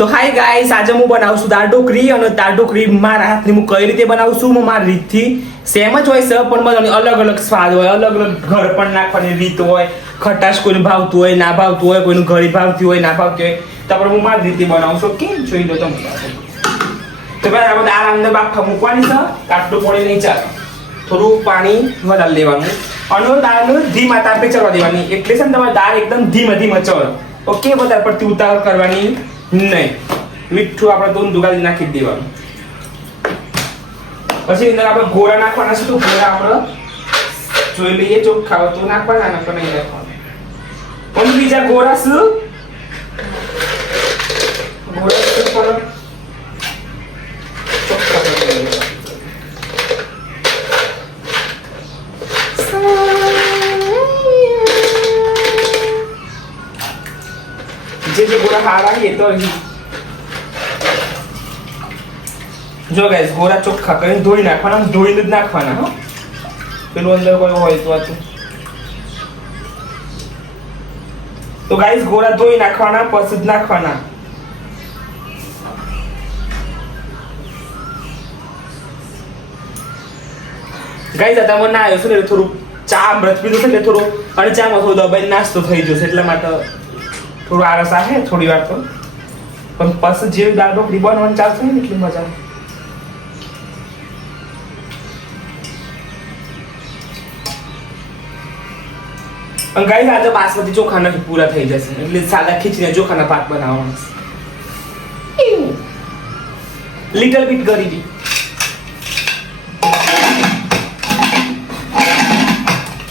તો hi guys આજે હું બનાવું છું દાળ ઢોકળી અને દાળ ઢોકળી મારા હાથની હું કઈ રીતે બનાવું છું હું મારી રીતથી સેમ જ હોય છે, પણ બધાની અલગ અલગ સ્વાદ હોય, અલગ અલગ ઘર પણ નાખવાની રીત હોય, ખટાશ કોઈને ભાવતું હોય, ના ભાવતું હોય, કોઈનું ઘરે ભાવતી હોય, ના ભાવતી હોય, તો આપણે હું મારી રીતે બનાવું છું કેમ જોઈ લો તમે. તો ભાઈ આપણે દાળ અંદર બાફા મૂકવાની છે આટલું પાણી નહીં ચાલે. થોડું પાણી વધારે લેવાનું. અને દાળ ધીમા તાપે ચડવા દેવાની. એટલે છે ને તમારે દાળ એકદમ ધીમે ધીમે ચડો. ઓકે, વધારે પડતી ઉતાવળ કરવાની નહીં. મીઠું આપણે દોન દુગાડી નાખી દેવાનું. પછી અંદર આપણે ગોળા નાખવાના છે તો ગોળા આપણે જોઈ લઈએ ચોખ્ખા તો નાખવાના નહીં નાખવાના. પણ બીજા ગોળા શું જે એ તો ગાઈસ ગોરા ચોખ્ખા કરીને ધોઈ નાખવાના ધોઈને જ નાખવાના. હો. પેલું અંદર કોઈ હોય તો હતું. તો ગાઈસ ગોરા ધોઈ નાખવાના પછી જ નાખવાના. ગાઈસ આ તમને ના આવ્યો છે ને થોડું ચા અમૃત પીધું છે ને થોડું અને ચામાં થોડું દબાઈ નાસ્તો થઈ જશે એટલા માટે થોડું આળસ આવે થોડી વાર તો. પણ પછી જેવી દાળ ઢોકળી બનવાનું ચાલશે ને એટલી મજા અને ગાઈસ આજે બાસમતી ચોખા નથી પૂરા થઈ જશે. એટલે સાદા ખીચડીના ચોખાના ભાત બનાવવાના લિટલ બીટ ગરીબી.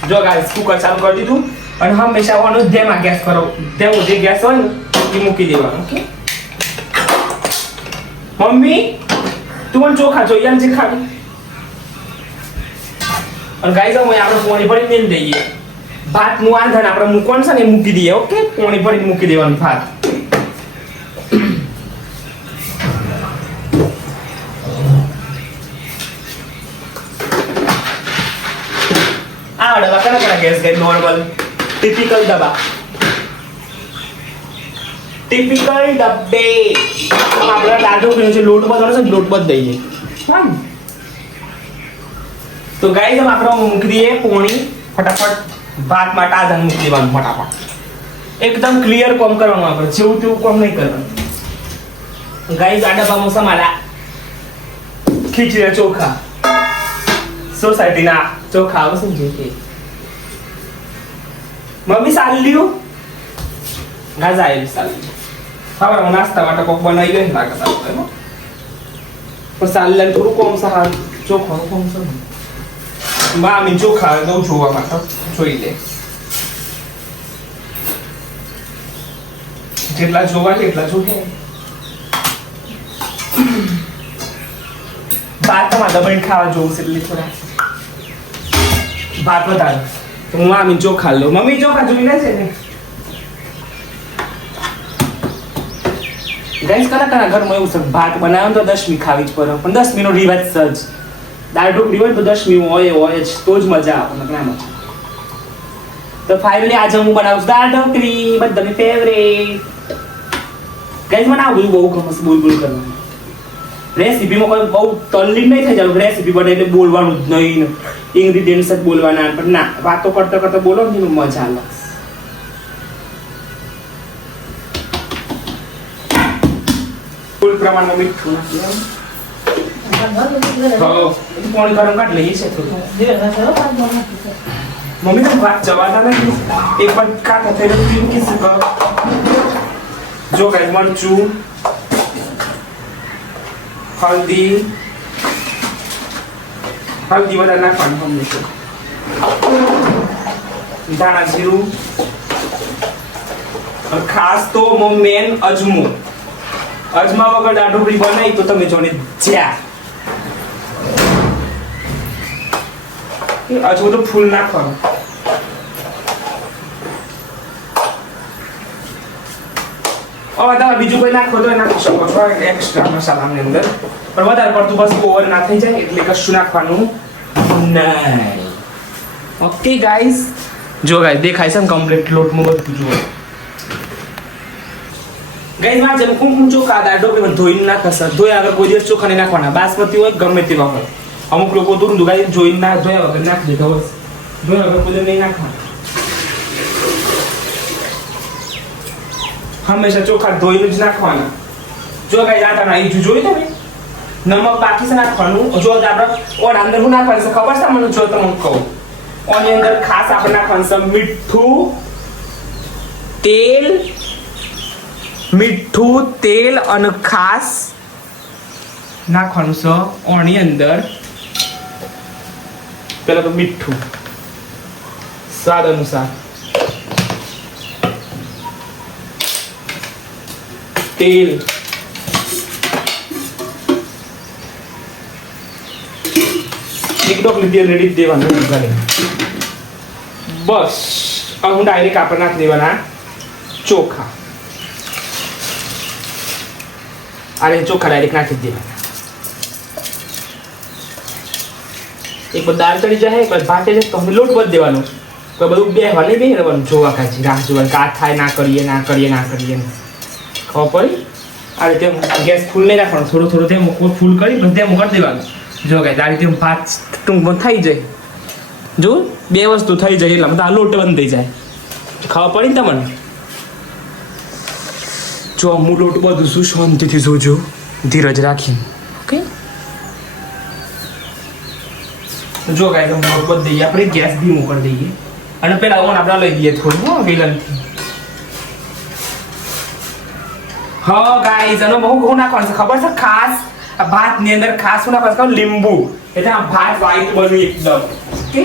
જો ગાઈસ કુકર ચાલુ કરી દીધું. અને હંમેશા ઓનો ધેમાં ગેસ કરો. ધેવો જે ગેસ હોય ને, એ મૂકી દેવાનો ઓકે મમ્મી, તું મને ચોખા જોઈએ ને જે ખાવું. અને ગાઈ દઉં આપણે પોણી ભરી મેલ દઈએ. ભાતનું આંધણ આપણે મૂકવાનું છે ને મૂકી દઈએ ઓકે પોણી ભરી મૂકી દેવાનું ભાત. આવડે કના ગેસ ગઈ નોર્મલ ટિપિકલ ડબ્બા ટિપિકલ ડબ્બે આપણે દાળ ઢોકળીનો જે લોટ બધવાનો છે લોટ બધ દઈએ તો ગાઈસ હવે આપણે મૂકી દઈએ પોણી ફટાફટ ભાત માટે આધાર મૂકી દેવાનું ફટાફટ એકદમ ક્લિયર કોમ કરવાનું આપણે જેવું તેવું કોમ નહીં કરવાનું ગાઈસ આ ડબ્બામાં સમાલા ખીચડી ચોખા સોસાયટીના ચોખા આવે છે ને જે તે. મમ્મી સાલ્યું ગાજા આવી હવે હું નાસ્તા માટે કોક બનાવી લઈને લાગે સાલ તો, પણ સાલ લઈને થોડું કોમ સા ચોખા કોમ છે મામી ચોખા દઉં જોવા માટે જોઈ લે. જેટલા જોવા એટલા એટલા જોઈએ ભાતમાં દબાઈ ખાવા જોવું છે એટલે થોડા. ભાત વધારે. હું મામી ચોખા લઉં. મમ્મી, ચોખા જોઈ લે છે ને? ગાઈસ કના કના ઘરમાં એવું છે ભાત બનાવ્યો તો દસમી ખાવી જ પડે. પણ દસમીનો રિવાજ સજ દાળ ઢોકળી હોય તો દસમી હોય હોય તો જ મજા આવે નકર તો ફાઇનલી આજે હું બનાવું દાળ ઢોકળી, બધાની ફેવરેટ ગાઈસ મને આવું બહુ ગમે બોલ બોલ કરવાનું. રેસીપીમાં કોઈ બહુ તલ્લીન નહીં થઈ જાય રેસીપી બને એટલે બોલવાનું જ નહીં. ઇન્ગ્રીડિયન્ટ્સ જ બોલવાના પણ ના વાતો કરતા કરતા બોલો ને મજા આવે. ફૂલ પ્રમાણમાં મીઠું. નાખી દેવાનું. હા, પાણી ગરમ કાઢ લઈએ છે મમ્મી તો વાત જવાના નથી એક વાર કાકા થઈને પીવું કે જો કઈ મરચું હલ્દી હલ્દી બધા નાખવાનું હંમેશા ધાણા જીરું ખાસ તો મેન અજમો. અજમા વગર ઢોકળી બનાવી તો તમે જોડે જ્યા. અજમો તો ફૂલ નાખવાનું. હવે તમે બીજું કોઈ નાખો તો નાખી શકો છો એક્સ્ટ્રા મસાલાની અંદર. પણ વધારે પડતું બસ ઓવર ના થઈ જાય એટલે કશું નાખવાનું નહીં. ઓકે ગાઈસ જો ગાઈસ દેખાય છે ને કમ્પ્લીટ લોટમાં બધું, જુઓ. ગઈ માં જેમ કુમકુમ ચોખા દાળ ઢોકળી ધોઈને ધોઈને નાખશે ધોયા વગર કોઈ દિવસ ચોખા નહીં નાખવાના. બાસમતી હોય ગમે તેવા હોય અમુક લોકો દૂર દુગાઈ જોઈને ના ધોયા વગર નાખી દેતા હોય ધોયા વગર કોઈ નહીં નાખવાના. હંમેશા ચોખા ધોઈને જ નાખવાના. જો ભાઈ આ તમે અહીં જોયું તમે? નમક બાકી છે નાખવાનું, જો આપણે ઓન અંદર હું નાખવાનું છે, ખબર છે મને જો તમને કહું. ઓની અંદર ખાસ આપણે નાખવાનું છે મીઠું તેલ મીઠું તેલ અને ખાસ નાખવાનું છે ઓની અંદર. પેલા તો મીઠું. સ્વાદ અનુસાર. તેલ. એક ડોકલી તેલ રેડી દેવાનું ઘરે બસ. હવે હું ડાયરેક્ટ આપણે નાખી દેવાના ચોખા. અને ચોખા ડાયરેક્ટ નાખી દેવાના. એક બાર દાળ ચડી જાય, એક બાર ભાતે જાય, તો લોટ બધ દેવાનો. કોઈ બધું બે વાલે બે રહેવાનું, જોવા કાચી રાહ જોવાનું કા થાય, ના કરીએ ના કરીએ ના કરીએ. ખબર પડી? આ રીતે ગેસ ફૂલ નહીં રાખવાનો, થોડો થોડો તેમ ફૂલ કરી બધે કરી દેવાનું. જો કે આ રીતે ભાત ટૂંકમાં થઈ જાય. જો, બે વસ્તુ થઈ જાય એટલે બધા લોટ બંધ થઈ જાય. ખબર પડી ને તમને? જો હું લોટ બધું શું શાંતિથી જોજો. ધીરજ રાખીને. ઓકે? જો કાંઈ લોટ બધ દઈએ આપણે ગેસ ધીમો કરી દઈએ. અને પેલા ઓન આપણે લઈ દઈએ થોડું, હા હા ગાઈઝ અને બહુ ઘઉં નાખવાનું છે. ખબર છે? ખાસ આ ભાતની અંદર ખાસ શું લીંબુ. એટલે આ ભાત બન્યું એકદમ. ઓકે?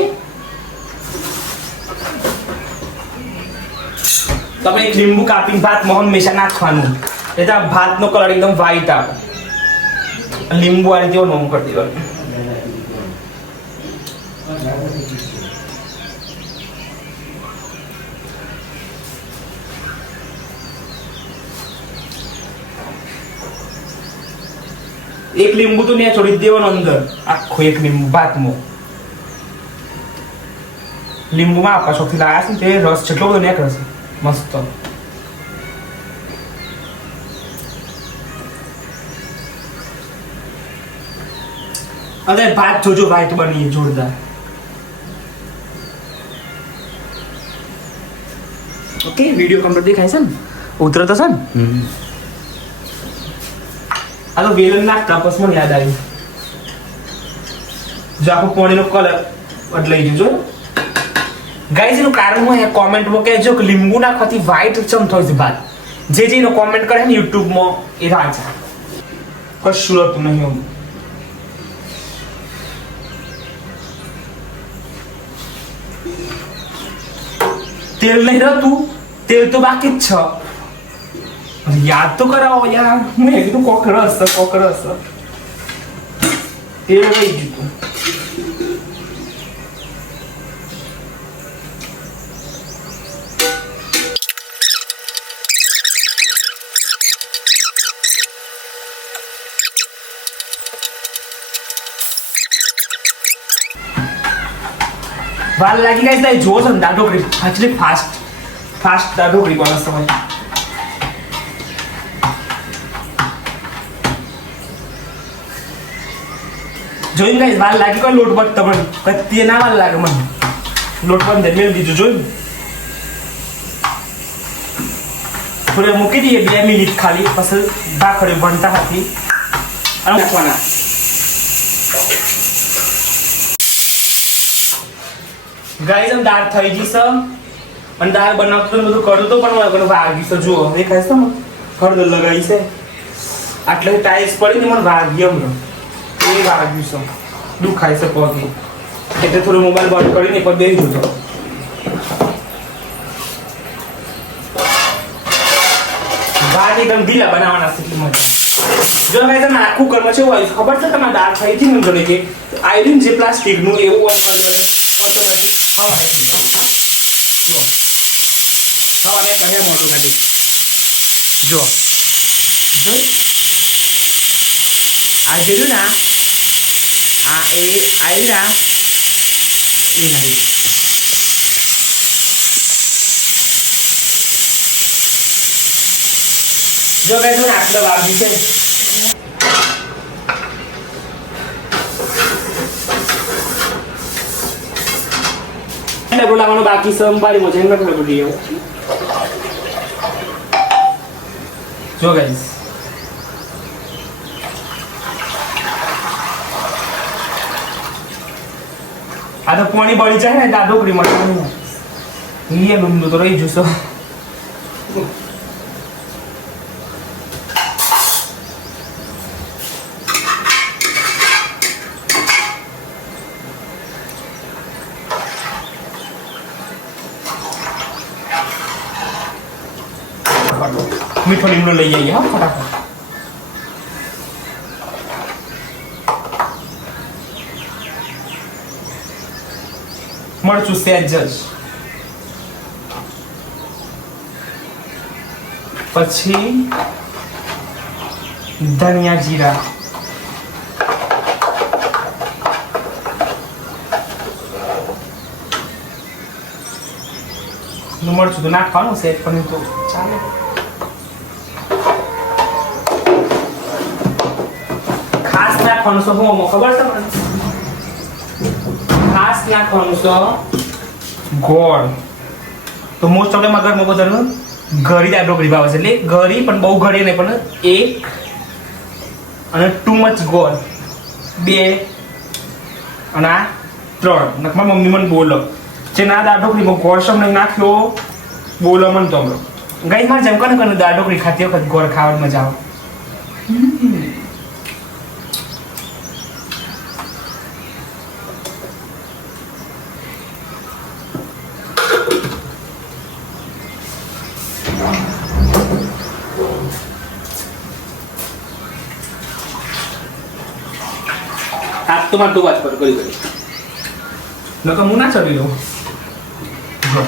તમે એક લીંબુ કાપીને મોહન હંમેશા નાખવાનું. એટલે આ ભાતનો કલર એકદમ વ્હાઈટ આવે. લીંબુ આ રીતે નોમ કરી દેવાનું. એક લીંબુ તો ને છોડી દેવાનો અંદર. આખું એક લીંબુ ભાતમાં લીંબુમાં આપણા શોખથી લાયા છે તે રસ જેટલો બધો નેક રસ મસ્ત. અને ભાત જોજો ભાત બની જોરદાર. ઓકે વીડિયો કમ્પ્લીટ દેખાય છે ને? ઉતરતો છે ને? આ તો વેલણ નાખતા પછી મને યાદ આવ્યું જો આખો પોણીનો કલર બદલાઈ ગયો જો ગાઈઝ એનું કારણ હું કોમેન્ટમાં કહેજો કે લીંબુ નાખવાથી વ્હાઈટ ચમ થયું છે ભાત જે જે એનો કોમેન્ટ કરે ને યુટ્યુબમાં એ રાજા કશું હતું નહીં તેલ નહીં રહેતું તેલ તો બાકી જ છે યાદ તો કરાવો યાર. મેં કીધું કોકરસ કોકરસ તેલ રહી ગયું તું. વાર લાગી ગઈ છે જો છો ને દાઢો ફાસ્ટ ફાસ્ટ દાઢો ઢોકળી બને સમય જોઈને ગઈ વાર લાગી કોઈ લોટ બટ તમને કત્તી ના વાર લાગે મને. લોટ બંધ મેળ દીધું જોયું. થોડે મૂકી દઈએ બે મિનિટ ખાલી પછી ભાખરી બનતા હતી. અને નાખવાના ગાઈઝ આમ દાળ થઈ ગઈ છે. અને દાળ બનાવતો બધું કરું તો પણ મને વાગી છે. જુઓ દેખાય છે ને હળદર લગાવી છે. આટલે પડી ને મને વાગી હમણાં. એ વાગ્યું છે. દુખાય છે પગ એટલે થોડું મોબાઈલ બંધ કરીને પણ દઈ જતો ભાત એકદમ ઢીલા બનાવવાના છે મજા. જો ભાઈ તમે આખું કર્મ છે એવું ખબર છે તમારે દાળ થઈ હતી ને જોડે કે આયરન જે પ્લાસ્ટિકનું એવું ઓન કરવાનું નથી હવા હવા મેં કહે ઓટોમેટિક જો જો આ જોયું ને આ એ આયરા એ નથી જો મને આટલો વાગી છે એને બોલાવવાનું બાકી સંભાળી મજા એમ બોલી એવું જો ગાઈસ આ તો પાણી પડી જાય ને, આ ડોકરી મળે. એ ડુંડું તો રહી જશો મીઠો લીમડો લઈ જઈએ હા, ફટાફટ. મળશું સહેજ જ પછી ધનિયા જીરા. મરચું તો નાખવાનું છે, પણ તો ચાલે. ખાસ નાખવાનું છે, હું ખબર છે ખાસ નાખવાનું છે ગોળ. તો મોસ્ટ ઓફ મગરમાં બધાનું ઘરી ટાઈપ ઢોકળી ભાવે છે. એટલે ઘરી પણ બહુ ઘડી નહીં, પણ એક અને ટુ મચ ગોળ. બે અને આ ત્રણ. નકમાં મમ્મી મને બોલો. જે ના દાળ ઢોકળીમાં ગોળ સમ નાખ્યો બોલો મને તો હમણાં. ગઈ મારે જેમ કોને કોને દાળ ઢોકળી ખાતી વખત ગોળ ખાવાની મજા આવે. હાથ તો મારે વાત પર કરી કરી નકર હું ના ચડી લઉં જો.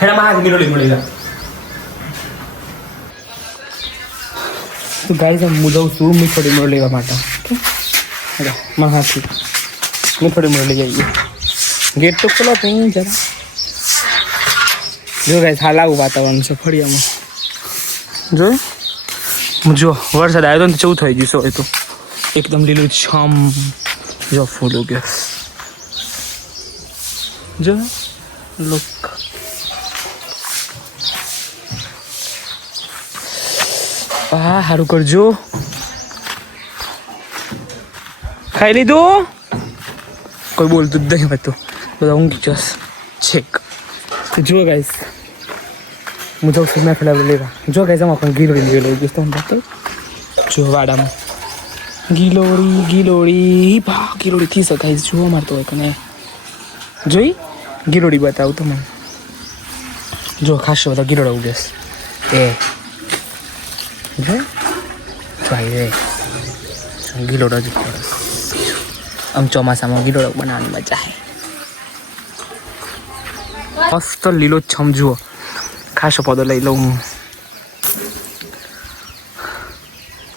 હેડા તો ગાઈઝ હું જાઉં છું મીઠોડી મળી લેવા માટે. હેડા મારા હાથથી મીઠોડી મોડ લઈ જઈએ ગેટ તો ખોલો તો હું જરા. જો ગાઈઝ હાલ આવું વાતાવરણ છે ફળિયામાં. જો જો વરસાદ આવ્યો તો ને ચૌ થઈ ગયું હોય તો. એકદમ લીલું છમ. જો ફૂલ ઉગ્યો. જો લુક હા સારું કરજો. ખાઈ લીધું? કોઈ બોલતું જ નહીં હતું બધા હું જસ છેક. તો જુઓ ગાઈસ હું જાઉં છું મેં પેલા લેવા. જો ગાઈસ આમાં પણ ગીલોડી લઈ લઈ તમને તો. જો વાડામાં. ગીલોડી ગીલોડી ભા ગીલોડી થઈ શકાય જોવા મારતો હોય કને. જોઈ? ગીલોડી બતાવું તમને. જો ખાસ બધા ગીલોડા ઉગેસ એ. જો ભાઈ ગીલોડો જ આમ ચોમાસામાં ગીલોડો બનાવવાની મજા આવે મસ્ત લીલો છમ જુઓ ખાસો પૌધો લઈ લઉં હું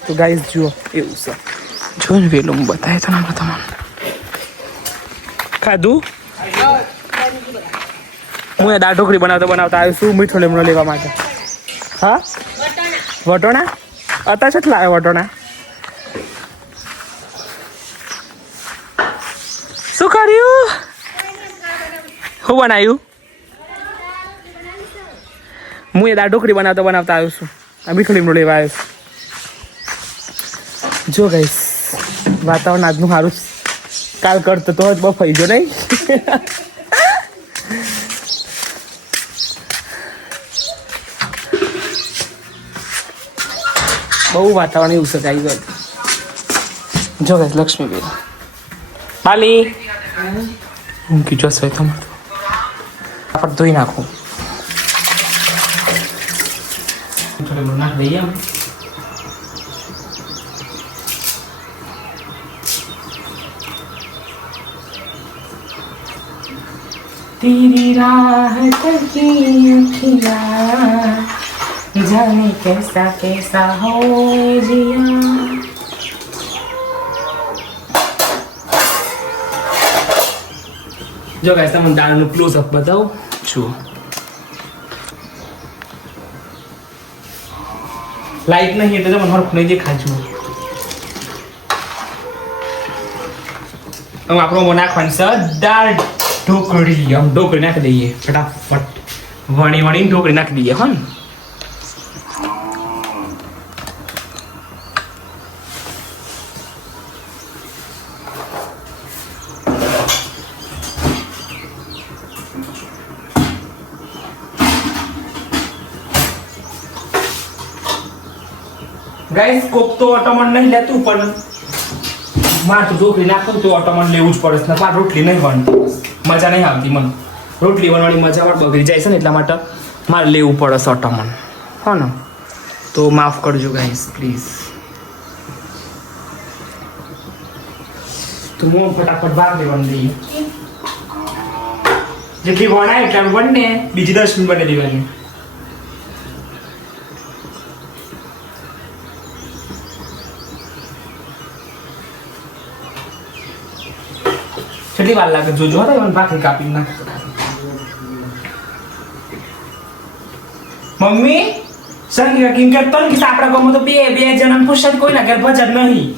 તો ગાઈસ જુઓ એવું છે જો ને વેલું હું બતાવે તો ના તમને ખાધું હું દાળ ઢોકળી બનાવતો બનાવતા આવ્યો છું મીઠો લીમડો લેવા માટે હા વટોણા? અત્યારે છે લાવે વટોણા? શું કર્યું? શું બનાવ્યું? હું એ દાળ ઢોકળી બનાવતો બનાવતા આવ્યો છું. આ મીઠો લીમડો લેવા આવ્યો છું. જો ગઈશ વાતાવરણ આજનું સારું કાલ કરતો તો જ બફાઈ ગયો નહીં? બહુ વાતાવરણ એવું છે ગાઈ ગયું જો ગઈશ લક્ષ્મીબેન બાલી હું કીધું હશે તમારે આપણે ધોઈ નાખું નાખ દઈએ અમે तेरी राहत की अखियाँ जाने कैसा कैसा हो जिया જો ગાઈસ તમને દાળનું ક્લોઝ અપ બતાવું છું લાઈટ નહીં એટલે તમને હરખ નહીં દેખાજું હવે આપણો નાખવાની છે દાળ ઢોકળી આમ ઢોકળી નાખી દઈએ ફટાફટ વણી વણીને ઢોકળી નાખી દઈએ હો ને ગાઈસ કોક તો ઓટોમન નહીં લેતું પણ મારે તો ઢોકળી નાખું તો ઓટોમન લેવું જ પડે છે મારે રોટલી નહીં બનતી. મજા નહીં આવતી મને. રોટલી બનવાની મજા પણ બગડી જાય છે ને એટલા માટે મારે લેવું પડે છે ઓટોમન હો ને? તો માફ કરજો ગાઈસ પ્લીઝ તો હું ફટાફટ ભાગ લેવાનું લઈએ જેટલી વણાય એટલા વણને બીજી દસ મિનિટ બને દેવાની કેટલી વાર લાગે? જોજો હતા મને ભાખરી કાપી નાખ. મમ્મી, સંગીત કિમ કે તન કે આપણા ગામમાં તો બે બે જણા પુરુષ કોઈ ના ઘર ભજન નહીં.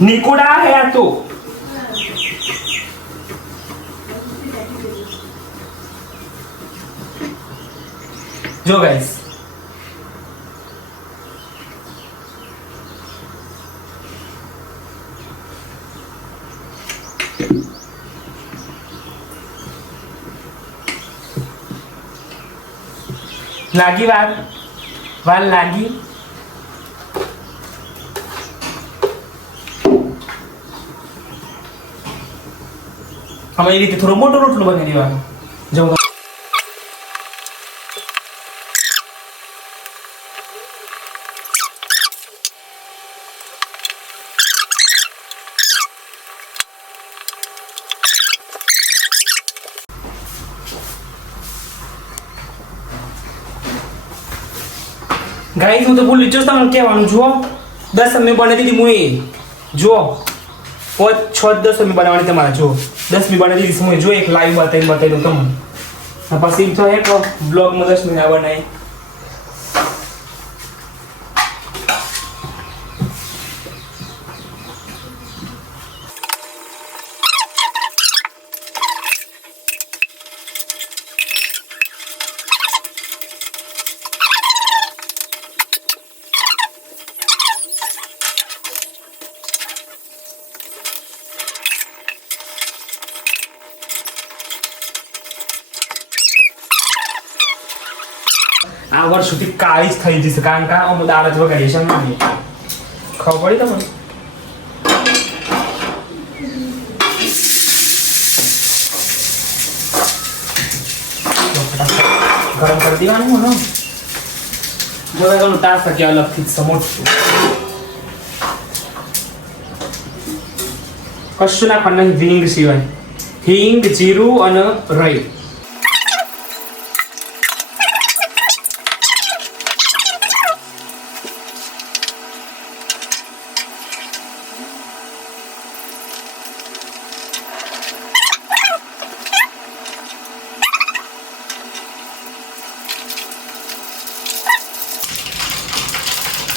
નિકોડા હે આ તો. જો ગાઈસ લાગી વાર? વાર લાગી? અમે એ રીતે થોડો મોટો રોટલો બની દેવાનો. જો ગાઈસ હું તો ભૂલી જો તમને કહેવાનું, જુઓ. દસ અમે બને દીધી હું એ જુઓ. પાંચ, છ, દસ અમે બનાવવાની તમારે, જુઓ. દસ મી બનાવી દીધી હું જો એક લાઈવ બતાવી બતાવી દઉં તમને. પછી તો બ્લોગમાં દસ મિનિટ બનાવી આ જ થઈ જશે કારણ કે અમુક દાળ જ વગાડી છે ને ખબર પડી તમને ગરમ કરી દેવાનું હું જો એનું તાસ કે અલગથી જ સમોટશું કશું ના પણ હિંગ સિવાય હિંગ જીરું અને રઈ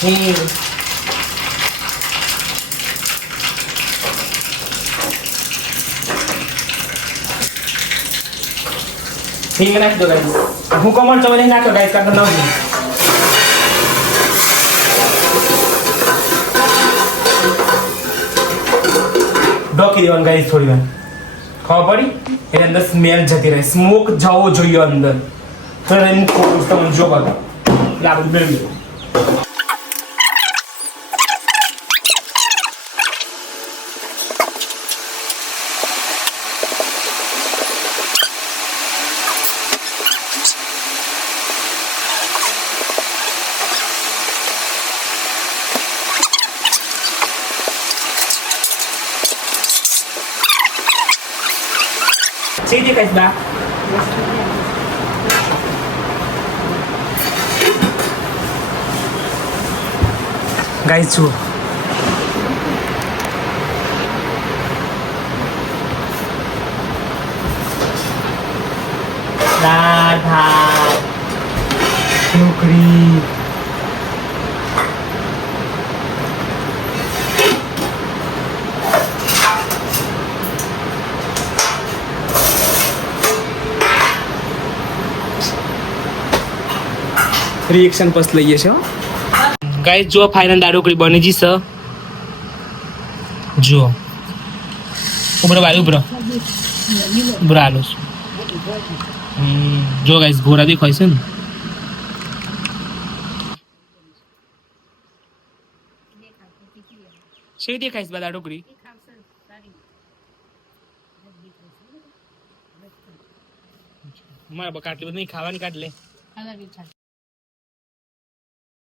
હિંગ હિંગ નાખી દો ગાઈસ હું કમર તમે નહીં નાખ્યો ગાઈસ કારણ નવ ઢોકી દેવાનું ગાઈસ થોડી વાર ખબર પડી એની અંદર સ્મેલ જતી રહે સ્મોક જવો જોઈએ અંદર તો એમ ખોટું તમને જો કરો એટલે આ બધું મેળવી છે તે કઈ દેખાઈશ બા ગાઈસ રિએક્શન પસ લઈએ છે ગાઈસ જો ફાઇનલ ઢોકળી બની જશે જુઓ. ઉભરો ભાઈ, ઉભરો. ઉભરો આલો જો ગાઈસ ઘોડા દેખાય છે ને? શેવી છે દાળ ઢોકળી મારા બકા બધી ખાવાની, કાઢ લે.